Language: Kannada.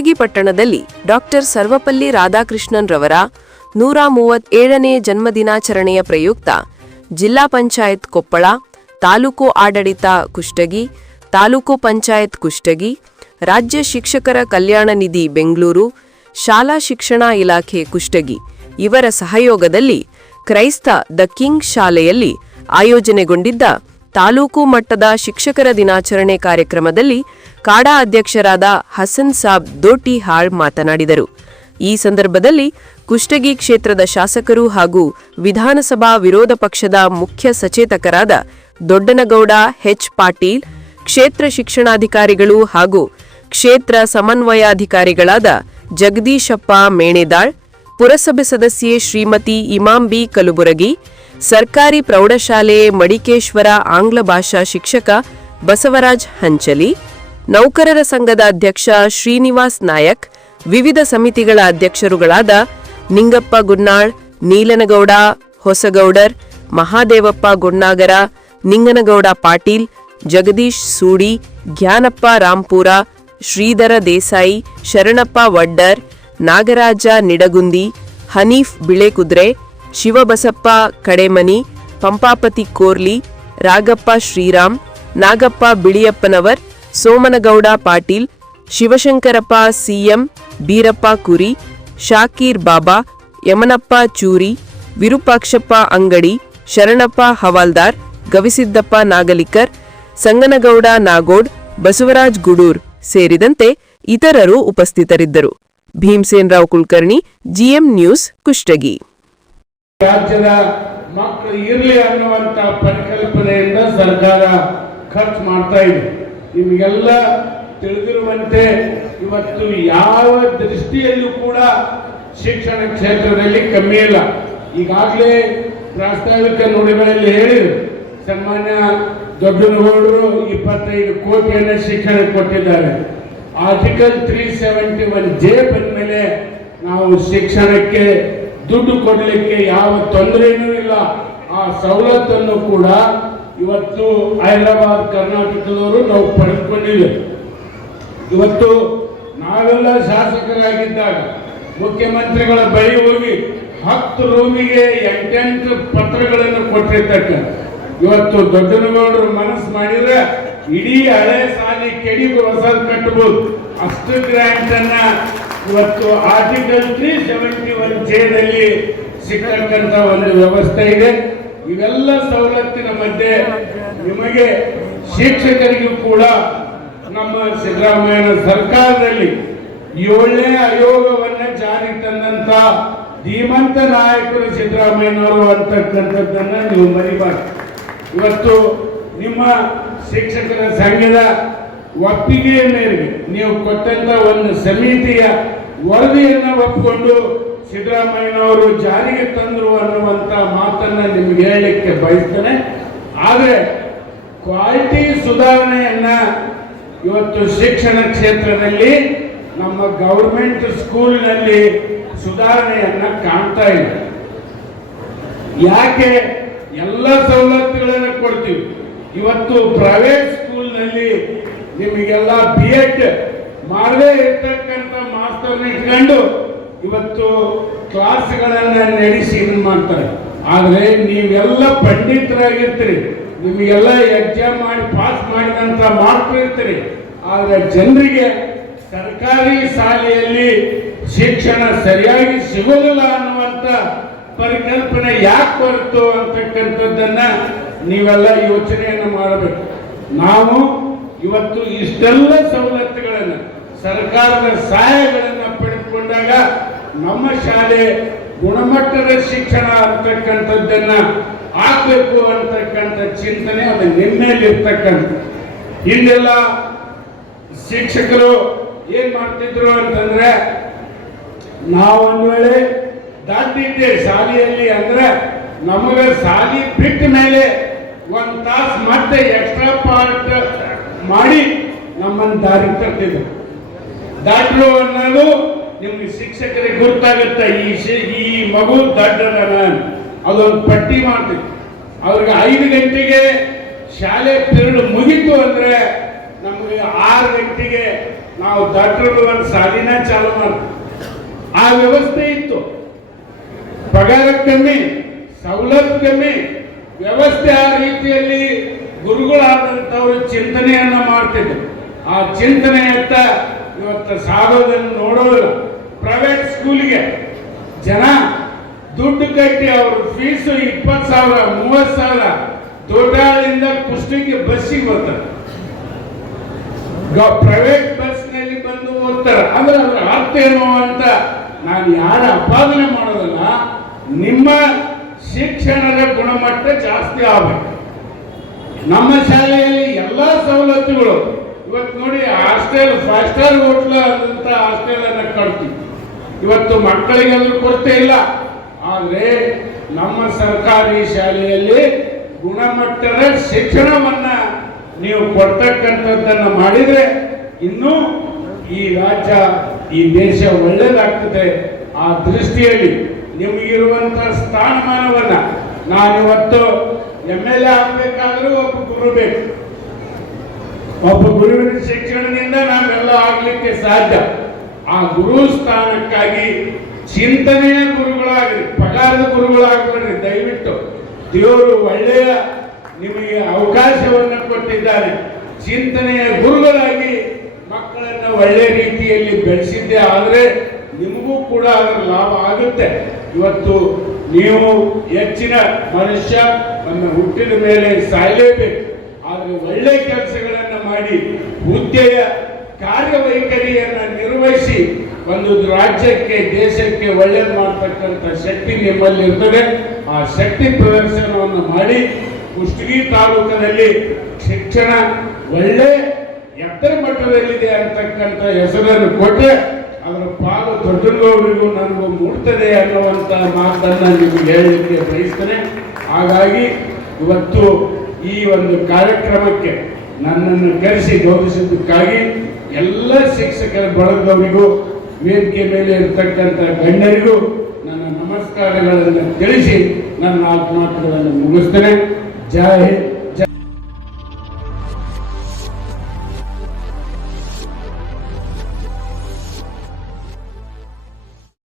ಕುಷ್ಟಗಿ ಪಟ್ಟಣದಲ್ಲಿ ಡಾಕ್ಟರ್ ಸರ್ವಪಲ್ಲಿ ರಾಧಾಕೃಷ್ಣನ್ ರವರ ನೂರ ಮೂವತ್ತೇಳನೇ ಜನ್ಮದಿನಾಚರಣೆಯ ಪ್ರಯುಕ್ತ ಜಿಲ್ಲಾ ಪಂಚಾಯತ್ ಕೊಪ್ಪಳ, ತಾಲೂಕು ಆಡಳಿತ ಕುಷ್ಟಗಿ, ತಾಲೂಕು ಪಂಚಾಯತ್ ಕುಷ್ಟಗಿ, ರಾಜ್ಯ ಶಿಕ್ಷಕರ ಕಲ್ಯಾಣ ನಿಧಿ ಬೆಂಗಳೂರು, ಶಾಲಾ ಶಿಕ್ಷಣ ಇಲಾಖೆ ಕುಷ್ಟಗಿ ಇವರ ಸಹಯೋಗದಲ್ಲಿ ಕ್ರೈಸ್ತ ದ ಕಿಂಗ್ ಶಾಲೆಯಲ್ಲಿ ಆಯೋಜನೆಗೊಂಡಿದ್ದ ತಾಲೂಕು ಮಟ್ಟದ ಶಿಕ್ಷಕರ ದಿನಾಚರಣೆ ಕಾರ್ಯಕ್ರಮದಲ್ಲಿ ಕಾಡಾ ಅಧ್ಯಕ್ಷರಾದ ಹಸನ್ ಸಾಬ್ ದೋಟಿ ಹಾಳ್ ಮಾತನಾಡಿದರು. ಈ ಸಂದರ್ಭದಲ್ಲಿ ಕುಷ್ಟಗಿ ಕ್ಷೇತ್ರದ ಶಾಸಕರು ಹಾಗೂ ವಿಧಾನಸಭಾ ವಿರೋಧ ಪಕ್ಷದ ಮುಖ್ಯ ಸಚೇತಕರಾದ ದೊಡ್ಡನಗೌಡ ಹೆಚ್ ಪಾಟೀಲ್, ಕ್ಷೇತ್ರ ಶಿಕ್ಷಣಾಧಿಕಾರಿಗಳು ಹಾಗೂ ಕ್ಷೇತ್ರ ಸಮನ್ವಯಾಧಿಕಾರಿಗಳಾದ ಜಗದೀಶಪ್ಪ ಮೇಣೆದಾಳ್, ಪುರಸಭೆ ಸದಸ್ಯೆ ಶ್ರೀಮತಿ ಇಮಾಂಬಿ ಕಲಬುರಗಿ ಸರ್ಕಾರಿ ಪ್ರೌಢಶಾಲೆ ಮಡಿಕೇಶ್ವರ ಆಂಗ್ಲ ಭಾಷಾ ಶಿಕ್ಷಕ ಬಸವರಾಜ್ ಹಂಚಲಿ, ನೌಕರರ ಸಂಘದ ಅಧ್ಯಕ್ಷ ಶ್ರೀನಿವಾಸ್ ನಾಯಕ್, ವಿವಿಧ ಸಮಿತಿಗಳ ಅಧ್ಯಕ್ಷರುಗಳಾದ ನಿಂಗಪ್ಪ ಗುನ್ನಾಳ್, ನೀಲನಗೌಡ, ಹೊಸಗೌಡರ್, ಮಹಾದೇವಪ್ಪ ಗುಣ್ಣಾಗರ, ನಿಂಗನಗೌಡ ಪಾಟೀಲ್, ಜಗದೀಶ್ ಸೂಡಿ, ಜ್ಞಾನಪ್ಪ ರಾಂಪುರ, ಶ್ರೀಧರ ದೇಸಾಯಿ, ಶರಣಪ್ಪ ವಡ್ಡರ್, ನಾಗರಾಜ ನಿಡಗುಂದಿ, ಹನೀಫ್ ಬಿಳೆಕುದ್ರೆ ಶಿವಬಸಪ್ಪ, ಕಡೆಮನಿ, ಪಂಪಾಪತಿ ಕೋರ್ಲಿ, ರಾಗಪ್ಪ ಶ್ರೀರಾಮ್, ನಾಗಪ್ಪ ಬಿಳಿಯಪ್ಪನವರ್, ಸೋಮನಗೌಡ ಪಾಟೀಲ್, ಶಿವಶಂಕರಪ್ಪ ಸಿಎಂ, ಬೀರಪ್ಪ ಕುರಿ, ಶಾಕೀರ್ ಬಾಬಾ, ಯಮನಪ್ಪ ಚೂರಿ, ವಿರೂಪಾಕ್ಷಪ್ಪ ಅಂಗಡಿ, ಶರಣಪ್ಪ ಹವಾಲ್ದಾರ್, ಗವಿಸಿದ್ದಪ್ಪ ನಾಗಲಿಕರ್, ಸಂಗನಗೌಡ ನಾಗೋಡ್, ಬಸವರಾಜ್ ಗುಡೂರ್ ಸೇರಿದಂತೆ ಇತರರು ಉಪಸ್ಥಿತರಿದ್ದರು. Bhimsen Rao Kulkarni, GM news Kushtagi. ರಾಜ್ಯದ ಮಕ್ಕಳು ಇರಲಿ ಅನ್ನುವಂತ ಪರಿಕಲ್ಪನೆಯಿಂದ ಸರ್ಕಾರ ಖರ್ಚು ಮಾಡ್ತಾ ಇದೆ. ನಿಮಗೆಲ್ಲ ತಿಳಿದಿರುವಂತೆ ಇವತ್ತು ಯಾವ ದೃಷ್ಟಿಯಲ್ಲೂ ಕೂಡ ಶಿಕ್ಷಣ ಕ್ಷೇತ್ರದಲ್ಲಿ ಕಮ್ಮಿ ಇಲ್ಲ. ಈಗಾಗಲೇ ಪ್ರಾಸ್ತಾವಿಕ ನುಡಿಗಳಲ್ಲಿ ಹೇಳಿದರು, ಸನ್ಮಾನ್ಯ ದೊಡ್ಡನಗೌಡರು ಇಪ್ಪತ್ತೈದು ಕೋಟಿಯನ್ನು ಶಿಕ್ಷಣಕ್ಕೆ ಕೊಟ್ಟಿದ್ದಾರೆ. Article three seventy one J ಬಂದ್ಮೇಲೆ ನಾವು ಶಿಕ್ಷಣಕ್ಕೆ ದುಡ್ಡು ಕೊಡಲಿಕ್ಕೆ ಯಾವ ತೊಂದರೆನೂ ಇಲ್ಲ. ಆ ಸವಲತ್ತನ್ನು ಕೂಡ ಇವತ್ತು ಹೈದರಾಬಾದ್, ಕರ್ನಾಟಕದವರು ನಾವು ಪಡೆದುಕೊಂಡಿದ್ದೇವೆ ಇವತ್ತು ನಾವೆಲ್ಲ ಶಾಸಕರಾಗಿದ್ದಾಗ, ಮುಖ್ಯಮಂತ್ರಿಗಳ ಬಳಿ ಹೋಗಿ ಹತ್ತು ರೂಮಿಗೆ ಎಂಟೆಂಟು ಪತ್ರಗಳನ್ನು ಕೊಟ್ಟಿರ್ತಕ್ಕ. ಇವತ್ತು ದೊಡ್ಡನಗೌಡರು ಮನಸ್ಸು ಮಾಡಿದ್ರೆ ಇಡೀ ಹಳೆ ಸಾಲಿ ಕೆಡಿಗೂ ಹೊಸದು ಕಟ್ಟಬಹುದು ಅಷ್ಟು ಗ್ರ್ಯಾಂಟ್ ಅನ್ನ ಇವತ್ತು ಆರ್ಟಿಕಲ್ ತ್ರೀ ಸೆವೆಂಟಿ ಒನ್ ಜೇನಲ್ಲಿ ಸಿಕ್ಕತಕ್ಕಂತ ಒಂದು ವ್ಯವಸ್ಥೆ ಇದೆ. ಇವೆಲ್ಲ ಸವಲತ್ತಿನ ಮಧ್ಯೆ ನಿಮಗೆ ಶಿಕ್ಷಕರಿಗೂ ಕೂಡ ನಮ್ಮ ಸಿದ್ದರಾಮಯ್ಯನ ಸರ್ಕಾರದಲ್ಲಿ ಏಳನೇ ಆಯೋಗವನ್ನ ಜಾರಿ ತಂದಂತ ಧೀಮಂತ ನಾಯಕರು ಸಿದ್ದರಾಮಯ್ಯನವರು ಅಂತಕ್ಕಂಥದ್ದನ್ನ ನೀವು ಮರಿಬಾರ್ದು. ಇವತ್ತು ನಿಮ್ಮ ಶಿಕ್ಷಕರ ಸಂಘದ ಒಪ್ಪಿಗೆಯ ಮೇರೆಗೆ ನೀವು ಕೊಟ್ಟಂತ ಒಂದು ಸಮಿತಿಯ ವರದಿಯನ್ನ ಒಪ್ಪಿಕೊಂಡು ಸಿದ್ದರಾಮಯ್ಯನವರು ಜಾರಿಗೆ ತಂದರು ಅನ್ನುವಂತ ಮಾತನ್ನ ನಿಮ್ಗೆ ಹೇಳಲಿಕ್ಕೆ ಬಯಸ್ತೇನೆ. ಆದರೆ ಕ್ವಾಲಿಟಿ ಸುಧಾರಣೆಯನ್ನ ಇವತ್ತು ಶಿಕ್ಷಣ ಕ್ಷೇತ್ರದಲ್ಲಿ ನಮ್ಮ ಗೌರ್ಮೆಂಟ್ ಸ್ಕೂಲ್ನಲ್ಲಿ ಸುಧಾರಣೆಯನ್ನ ಕಾಣ್ತಾ ಇದೆ. ಯಾಕೆ? ಎಲ್ಲ ಸವಲತ್ತುಗಳನ್ನು ಕೊಡ್ತೀವಿ. ಇವತ್ತು ಪ್ರೈವೇಟ್ ಸ್ಕೂಲ್ನಲ್ಲಿ ನಿಮಗೆಲ್ಲ ಬಿ ಎಡ್ ಮಾಡದೇ ಇರ್ತಕ್ಕಂಥ ಮಾಸ್ತರ್ನ ಇಟ್ಕೊಂಡು ಇವತ್ತು ಕ್ಲಾಸ್ಗಳನ್ನ ನಡೆಸಿ ಇದು ಮಾಡ್ತಾರೆ. ಆದರೆ ನೀವೆಲ್ಲ ಪಂಡಿತರಾಗಿರ್ತೀರಿ. ನಿಮಗೆಲ್ಲ ಎಕ್ಸಾಮ್ ಮಾಡಿ ಪಾಸ್ ಮಾಡಿದಂತ ಮಾಡ್ತಿರ್ತೀರಿ ಆದರೆ ಜನರಿಗೆ ಸರ್ಕಾರಿ ಶಾಲೆಯಲ್ಲಿ ಶಿಕ್ಷಣ ಸರಿಯಾಗಿ ಸಿಗೋದಿಲ್ಲ ಅನ್ನುವಂತ ಪರಿಕಲ್ಪನೆ ಯಾಕೆ ಬರುತ್ತೋ ಅಂತಕ್ಕಂಥದ್ದನ್ನು ನೀವೆಲ್ಲ ಯೋಚನೆಯನ್ನು ಮಾಡಬೇಕು. ನಾವು ಇವತ್ತು ಇಷ್ಟೆಲ್ಲ ಸವಲತ್ತುಗಳನ್ನು, ಸರ್ಕಾರದ ಸಹಾಯಗಳನ್ನು ಪಡೆದುಕೊಂಡಾಗ ನಮ್ಮ ಶಾಲೆ ಗುಣಮಟ್ಟದ ಶಿಕ್ಷಣ ಅಂತಕ್ಕಂಥದ್ದನ್ನ ಆಗ್ಬೇಕು ಅಂತಕ್ಕಂಥ ಚಿಂತನೆ ಅದು ನಿನ್ನೆಲಿರ್ತಕ್ಕಂಥ ಹಿಂದೆಲ್ಲ ಶಿಕ್ಷಕರು ಏನ್ ಮಾಡ್ತಿದ್ರು ಅಂತಂದ್ರೆ, ನಾವು ಒಂದ್ ವೇಳೆ ದಾಟಿದ್ದೆ ಶಾಲೆಯಲ್ಲಿ ಅಂದ್ರೆ ನಮಗೆ ಶಾಲಿ ಬಿಟ್ಟ ಮೇಲೆ ಒಂದ್ ತಾಸು ಮತ್ತೆ ಎಕ್ಸ್ಟ್ರಾ ಪಾರ್ಟ್ ಮಾಡಿ ನಮ್ಮನ್ನು ದಾರಿ ತರ್ತಿದ್ರು ದಾಟ್ಲು ಅನ್ನೋದು ನಿಮ್ಗೆ ಶಿಕ್ಷಕರಿಗೆ ಗೊತ್ತಾಗುತ್ತೆ, ಈ ಈ ಮಗು ದಡ್ಡದನ ಅದೊಂದು ಪಟ್ಟಿ ಮಾಡ್ತೀವಿ ಅವ್ರಿಗೆ ಐದು ಗಂಟೆಗೆ ಶಾಲೆ ಪಿರಿಯಡ್ ಮುಗೀತು ಅಂದ್ರೆ ನಮಗೆ ಆರು ಗಂಟೆಗೆ ನಾವು ಒಂದು ಸಾಲಿನ ಚಾಲು ಮಾಡ್ತೀವಿ. ಆ ವ್ಯವಸ್ಥೆ ಇತ್ತು. ಪಗಾರ ಕಮ್ಮಿ, ಸವಲತ್ತು ಕಮ್ಮಿ, ವ್ಯವಸ್ಥೆ ಆ ರೀತಿಯಲ್ಲಿ ಗುರುಗಳಾದಂಥವರು ಚಿಂತನೆಯನ್ನ ಮಾಡ್ತಿದ್ರು ಆ ಚಿಂತನೆಯತ್ತ ಇವತ್ತು ಸಾಗೋದನ್ನು ನೋಡೋದಿಲ್ಲ. ಪ್ರೈವೇಟ್ ಸ್ಕೂಲಿಗೆ ಜನ ದುಡ್ಡು ಕಟ್ಟಿ ಅವ್ರ ಫೀಸು ಇಪ್ಪತ್ತು ಸಾವಿರ, ಮೂವತ್ತು ಸಾವಿರ ದೊಡ್ಡದಿಂದ ಕುಷ್ಟಿಗೆ ಬಸ್ಸಿಗೆ ಬರ್ತಾರೆ. ಪ್ರೈವೇಟ್ ಬಸ್ನಲ್ಲಿ ಬಂದು ಓದ್ತಾರೆ. ಅಂದ್ರೆ ಅದ್ರ ಅರ್ಥ ಏನು ಅಂತ ನಾನು ಯಾರ ಅಪಾದನೆ ಮಾಡೋದಲ್ಲ, ನಿಮ್ಮ ಶಿಕ್ಷಣದ ಗುಣಮಟ್ಟ ಜಾಸ್ತಿ ಆಗಬೇಕು. ನಮ್ಮ ಶಾಲೆಯಲ್ಲಿ ಎಲ್ಲ ಸವಲತ್ತುಗಳು. ಇವತ್ತು ನೋಡಿ, ಹಾಸ್ಟೆಲ್ ಫೈವ್ ಸ್ಟಾರ್ ಹೋಟ್ಲ ಅಂತ ಹಾಸ್ಟೆಲ್ ಅನ್ನ ಕಟ್ತೀವಿ. ಇವತ್ತು ಮಕ್ಕಳಿಗೆ ಅದ್ರ ಕೊರತೆ ಇಲ್ಲ. ಆದರೆ ನಮ್ಮ ಸರ್ಕಾರಿ ಶಾಲೆಯಲ್ಲಿ ಗುಣಮಟ್ಟದ ಶಿಕ್ಷಣವನ್ನ ನೀವು ಕೊಡ್ತಕ್ಕಂಥದ್ದನ್ನು ಮಾಡಿದ್ರೆ ಇನ್ನೂ ಈ ರಾಜ್ಯ, ಈ ದೇಶ ಒಳ್ಳೇದಾಗ್ತದೆ. ಆ ದೃಷ್ಟಿಯಲ್ಲಿ ನಿಮಗಿರುವಂತ ಸ್ಥಾನಮಾನವನ್ನ ನಾನಿವತ್ತು ಎಂ ಎಲ್ ಎ ಆಗ್ಬೇಕಾದ್ರೂ ಒಬ್ಬ ಗುರು ಬೇಕು. ಒಬ್ಬ ಗುರುವಿನ ಶಿಕ್ಷಣದಿಂದ ನಾವೆಲ್ಲ ಆಗ್ಲಿಕ್ಕೆ ಸಾಧ್ಯ. ಆ ಗುರು ಸ್ಥಾನಕ್ಕಾಗಿ ಚಿಂತನೆಯ ಗುರುಗಳಾಗ್ರಿ ಪಗಾರದ ಗುರುಗಳಾಗ್ಬೇಡ್ರಿ ದಯವಿಟ್ಟು ದೇವರು ಒಳ್ಳೆಯ ನಿಮಗೆ ಅವಕಾಶವನ್ನು ಕೊಟ್ಟಿದ್ದಾರೆ. ಚಿಂತನೆಯ ಗುರುಗಳಾಗಿ ಮಕ್ಕಳನ್ನ ಒಳ್ಳೆ ರೀತಿಯಲ್ಲಿ ಬೆಳೆಸಿದ್ದೆ ಆದರೆ ನಿಮಗೂ ಕೂಡ ಅದರ ಲಾಭ ಆಗುತ್ತೆ. ಇವತ್ತು ನೀವು ಹೆಚ್ಚಿನ ಮನುಷ್ಯ ನಮ್ಮ ಹುಟ್ಟಿದ ಮೇಲೆ ಸಾಯಲೇಬೇಕು. ಆದರೆ ಒಳ್ಳೆ ಕೆಲಸಗಳನ್ನು ಮಾಡಿ ಹುದ್ದೆಯ ಕಾರ್ಯವೈಖರಿಯನ್ನು ನಿರ್ವಹಿಸಿ ಒಂದು ರಾಜ್ಯಕ್ಕೆ, ದೇಶಕ್ಕೆ ಒಳ್ಳೇದು ಮಾಡ್ತಕ್ಕಂಥ ಶಕ್ತಿ ನಿಮ್ಮಲ್ಲಿ ಇರ್ತದೆ ಆ ಶಕ್ತಿ ಪ್ರದರ್ಶನವನ್ನು ಮಾಡಿ ಕುಷ್ಟಗಿ ತಾಲೂಕಿನಲ್ಲಿ ಶಿಕ್ಷಣ ಒಳ್ಳೆ ಎತ್ತರ ಮಟ್ಟದಲ್ಲಿದೆ ಅಂತಕ್ಕಂಥ ಹೆಸರನ್ನು ಕೊಟ್ಟೆ ಅದರ ಪಾಲು ದೊಡ್ಡವರಿಗೂ ನನಗೂ ಮೂಡ್ತದೆ ಅನ್ನುವಂಥ ಮಾತನ್ನ ನಿಮಗೆ ಹೇಳಲಿಕ್ಕೆ ಬಯಸ್ತೇನೆ. ಹಾಗಾಗಿ ಇವತ್ತು ಈ ಒಂದು ಕಾರ್ಯಕ್ರಮಕ್ಕೆ ನನ್ನನ್ನು ಕರೆಸಿ ಗೌರವಿಸಿದ್ದಕ್ಕಾಗಿ ಎಲ್ಲ ಶಿಕ್ಷಕರ ಬಳಗದವರಿಗೂ, ವೇದಿಕೆ ಮೇಲೆ ಇರ್ತಕ್ಕಂಥ ಗಣ್ಯರಿಗೂ ನನ್ನ ನಮಸ್ಕಾರಗಳನ್ನು ತಿಳಿಸಿ ನನ್ನ ಮಾತುಗಳನ್ನು ಮುಗಿಸ್ತೇನೆ. ಜೈ ಹಿಂದ್.